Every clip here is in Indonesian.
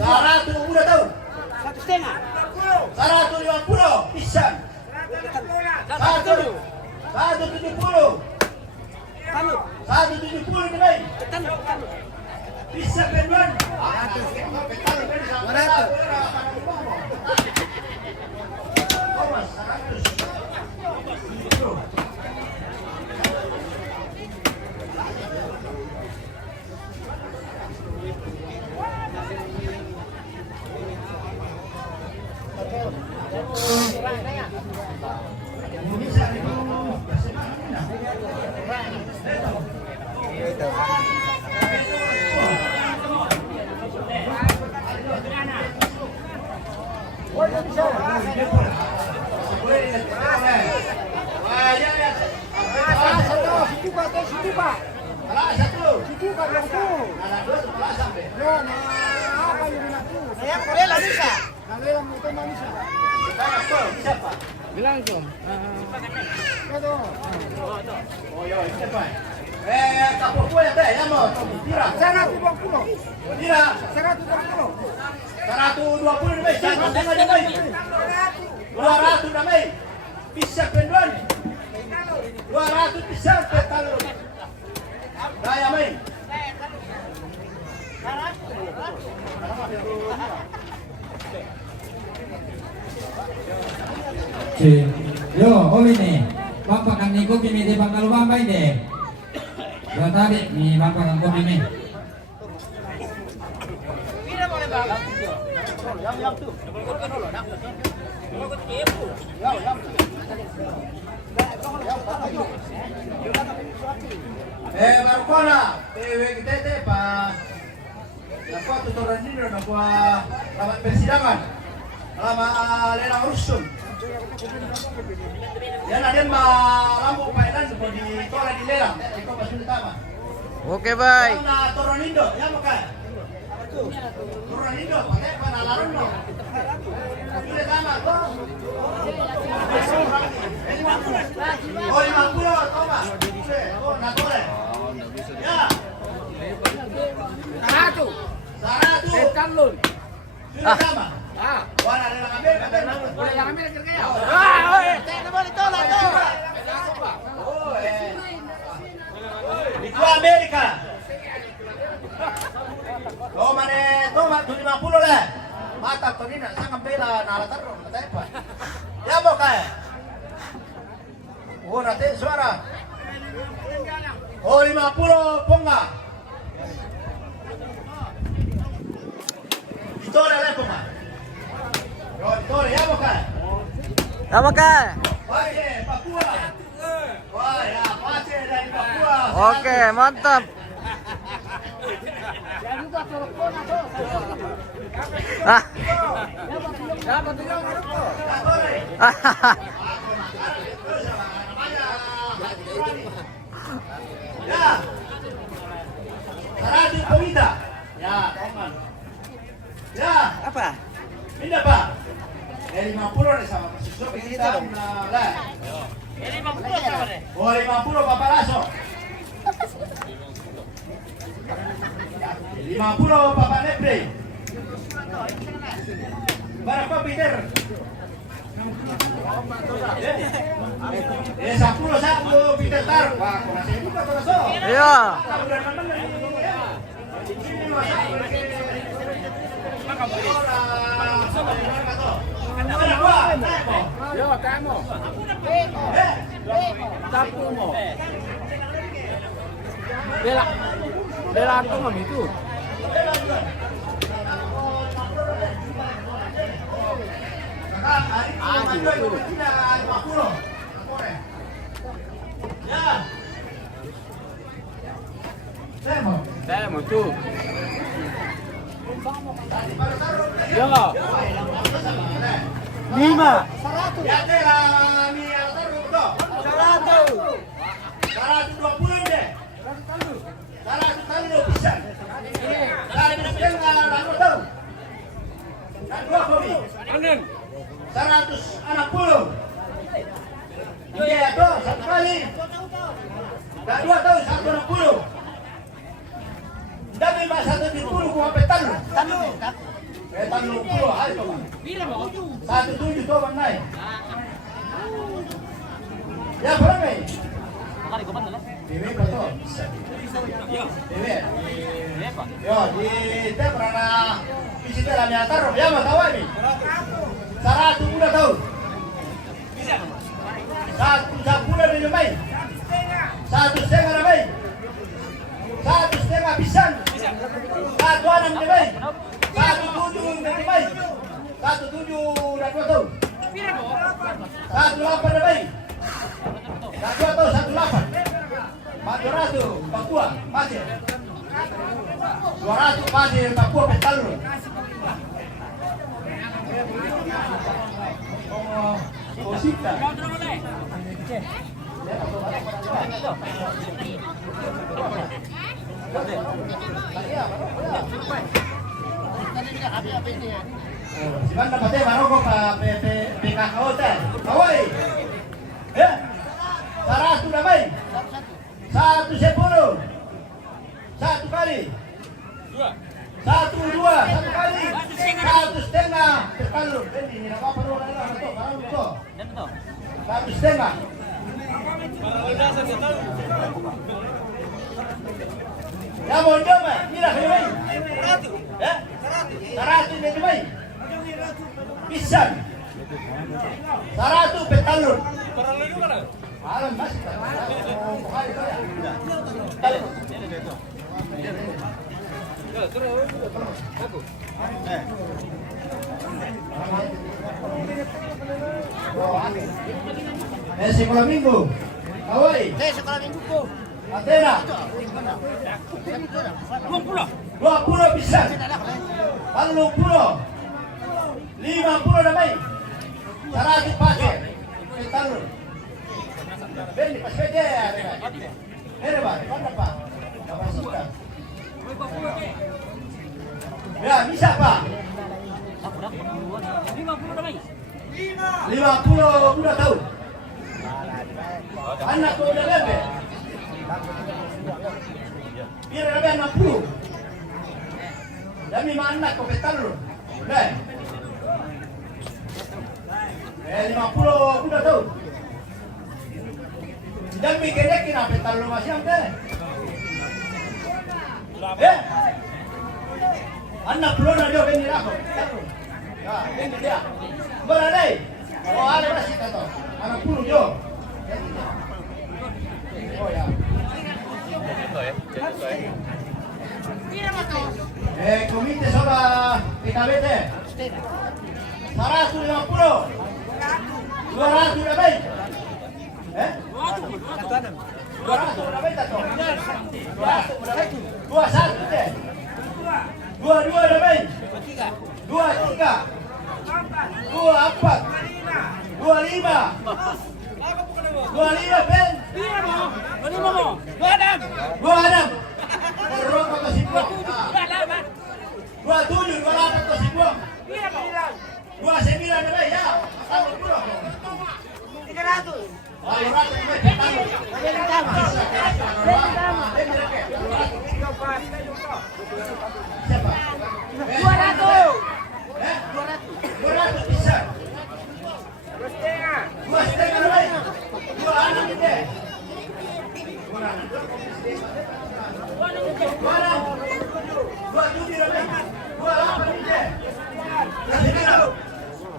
Satu udah tahu? 1,5. 150 pisang. 170. 170 nih. Pisang benuan. 200. Bilang dong. Kapur gue ya teh, ya mau. Tira. 120. Tira. 120. 120 nih, jangan aja nih. 200 nih. Bisa penduan. 200 bisa petal. Daya main. Yo, hobi nih. Bapak kan ikut ini di Bangkalu Bambai deh. Ya tadi nih bapak kan kopi nih. Baru kona, kita Pak. Nakuha tuturan dito, nakuha rapat persidangan. Lama lelang rusun. Yan na din malambo pailan di tola di lelang. Ikaw pa sulit tama. Oke, bye. Yan na Toronindo, yan mo ka. Toronindo, pakai panalaron mo. Sulit tama. Oh, 50, toma. Oh, natore. Ya. 100. Kalun. Sulit tama. Wala lelang Amerika. Boleh yang ambil kaya. Itu Amerika. Oh mana toma 50 lah. Mata to nina sangat bela nalatar katanya apa? Ya mau kayak. Oh nanti suara. Oh 50 ponga. Ditore lah ponga. Oh ditore ya mau kayak. Apa kah? Wah Papua. Wah ya Aceh dari Papua. Oke, mantap. Ah. Ya. Sarati Komita. Ya, teman. Ya. Apa? Ini Pak. 50 nih sama mahasiswa kita lah. 50 sama deh. Oh 50 Bapak Lasso. 50 Bapak Nepre. Berapa Peter? 10 satu Peter Tar. Wah, masih buka terus. Iya. Yo, kamu. Tapu mo. Bela aku ngam itu. Saya mau tuh. Ya. 5. Ya telah mi atar betul. 120 deh. 100 bisa. Dari setengah lalu tahu. Dan 2 kopi. 160. Iya tuh 1 kali. Dan 2 tahu 160. Dan 170 kuah petan. Petan 20 hari tuh. 17 tuh bang naik. Ya berapa ini? Dewi betul. Dewi. Yo di teh pernah di situ ada meter. Ya mau tahu ini? 100 udah tahu. 110 dari Jemai. 1,5 Jemai. 1,5 pisan. 1,6 Jemai. 1,7 dari Jemai. 1,7 dari Batu. 1,8 Jemai. 1 atau 1,8. 400 Papua pasir. 200 pasir Papua Petalur. Osita. Si mana pate baru kok PKKO teh. Kawai. Ya. 100 damai. 110. 1 kali. 1, 2, 1 kali. 1,5. Terkalur. Ini apa perlu ada tuh? Barang tuh. 1,5. Ya mau coba, mira ke bayi. Ya? 100 ke bayi. Pisan. 100 petalur. Alam masih. Sekolah minggu. Awai. Sekolah minggu po. Atena. 20 pisan. 40. 50 damai. 100 pakai. Petalur. Beni pas pede ya. Ini Pak, mana Pak? Apa sudah? Ya, bisa Pak. 50 udah tahu. Anak kau udah bebe. Biar ada 60. Dami anak kau petal lu. Udah. 50 udah tahu. Dami kedek kena petal lu masih am deh. Anak belum ada beni aku. Ya, ini dia. Beradai. Oh, ada masih kata. Anak puluh jo. Oh ya. Komite soba PKBT. 150. 200 udah baik. 200 udah baik tak? 200 udah baik. 21 deh. 22 udah baik. 23. 24. 25. 25 Ben. 26. Terus kau Sibuang. 27, 28 kau Sibuang. 29 ada ya. 300. Ayo siapa? 200 bisa. 2,5 baik. 2,6 ini. 27 baik. 28 ini.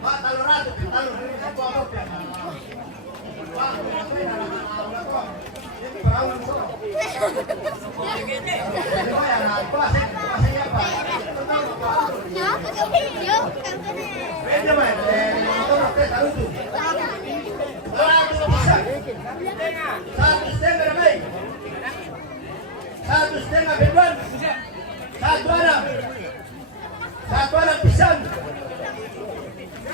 Pak talur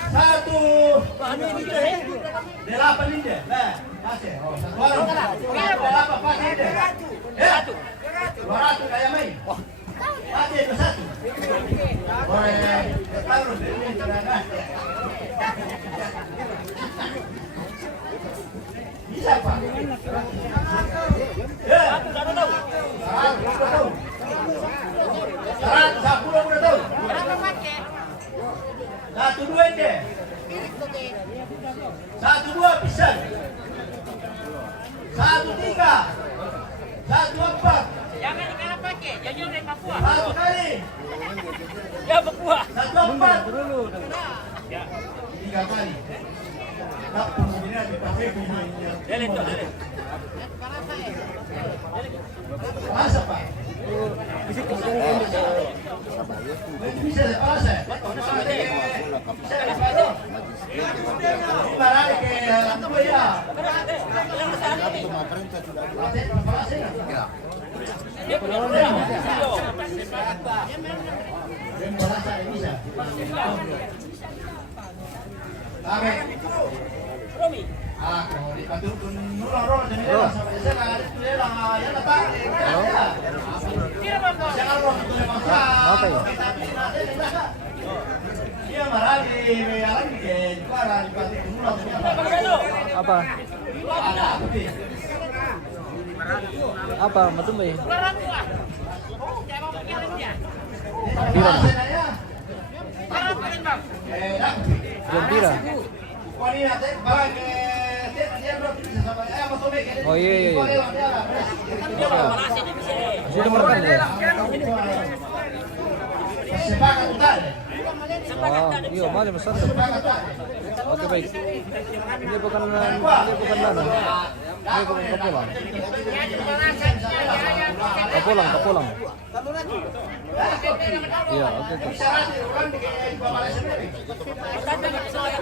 satu Delapan ini deh. Nah, kasih. Oh, satu orang. Delapan pakai deh. Ya. 200 kayak main. Pakai itu satu. Boleh. Taruh deh. Ini cadangan. Bisa Pak. Ya. 110 tahun. Satu dua ini. Satu dua pisan. Satu tiga. Satu empat. Jangan dikala pakai, jajul dari Papua. Satu kali. Ya Papua. Satu empat. Tiga kali. Tak kemudian dipakai punya. Dele itu, dele. Masa Pak? Bisa lepas ya? Bisa lepas dong. Ibaratnya kayak apa ya? Romi. Ako, ipatulog nulang jemela sampai sana itu lang yan natari. Tira mo ko. Siya ang ron tuloy masa. Okay. Iya marami may alam ke para ipatulog nulang. Apa? Ada apa sih? Apa? Matumay. Larang ko ah. Kaya mo pakialam dia. Pira na ya. Larang ko rin bang. Dak. Gembira. Kunin natin para ke Oh iya iya. Masih ada makan ya? Sepakat udah. Oh, iya, mari besar. Oke baik. Ini bukan lana. Ini bukan kapulang. Kapulang. Iya, oke.